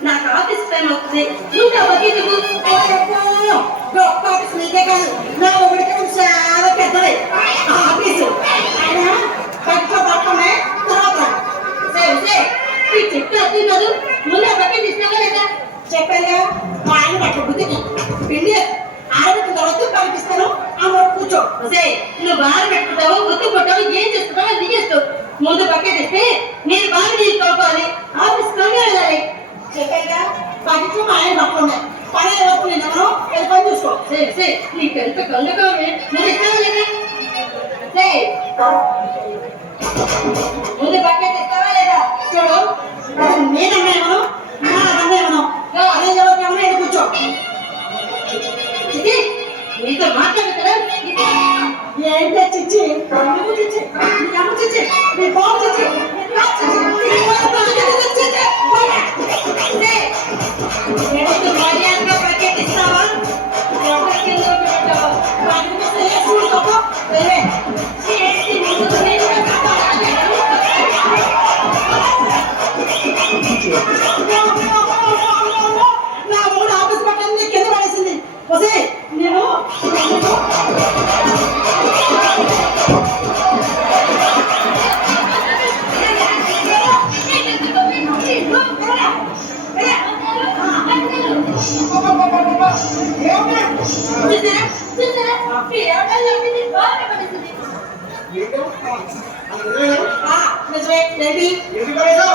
నాకు office time అవుతుంది bucket ఇవ్వు. గొప్ప ఆఫీస్ నీకే కాదు నా ఒకటికి చాలా పెద్దది ఆఫీసు ఆయన పక్కనే తర్వాత సరే ఈ చెట్టు కాదు ముందు బకెట్ ఇస్తావా లేదా చెప్పానుగా మా ఆయన పట్ల బుద్ధికి పిండి ఆడబెట్టిన తర్వాత కనిపిస్తాను అమ్మ కూర్చో సరే నువ్వు బాగా పెట్టుకుంటావు గుర్తు కొట్టావు ఏం చేస్తున్నావు అది చేస్తావు ముందు బకెట్ ఇస్తే పక్కకి మా ఆయన పక్కన పని వరకు నేను వెళ్ళి పని చూసుకో సరే సరే నీకు ఎంత కళ్ళగా ముందు ఇస్తావా లేదా సరే ముందు బకెట్ ఇస్తావా లేదా చూడు నేనమ్మేమను నా అమ్మేమను అదే ఎవరికి ఏమన్నా వెళ్ళి కూర్చో నీతో మాట్లాడుతున్నా ఏంటే చిచ్చి నా మూడు ఆఫీస్ పక్కన కింద పడేసింది వసే నేను నిజమే ఏంటి నేను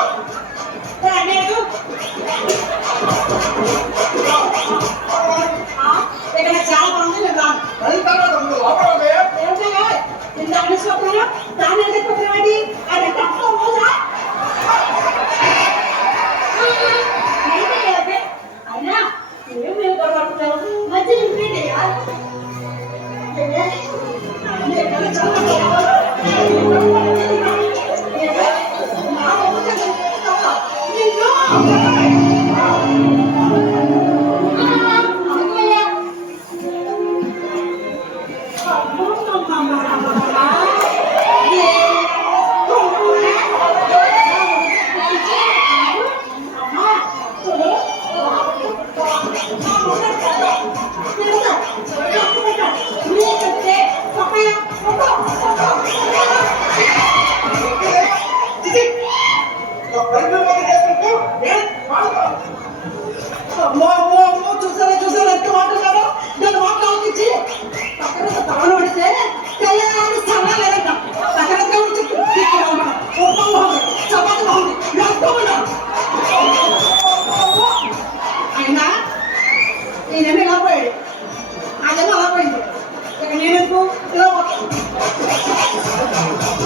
ರೈತರ ನಮ್ದು ಅವರವೇ ಪ್ರೇಮಗಳೇ ನಿನ್ನ ಅನಿಸ್ಕೊಪ್ರಲ್ಲ ನಾನೆಲ್ಲ ಕೊಟ್ಟರೆ ಮಾಡಿ ಅದೇ ತಪ್ಪ ಹೋದ ಅಲ್ಲ ಏನು ಹೇಳ್ಕೊಡ್ಬಾರ್ದು ಮತ್ತೆ ನಿಮ್ಗೆ ಇದೆಯಾ Thank you. ของผู้ชมความรักนะคะเย้ถูกนะなんか、見えちゃって、そこや、ここ、ここ、ここ。no, no.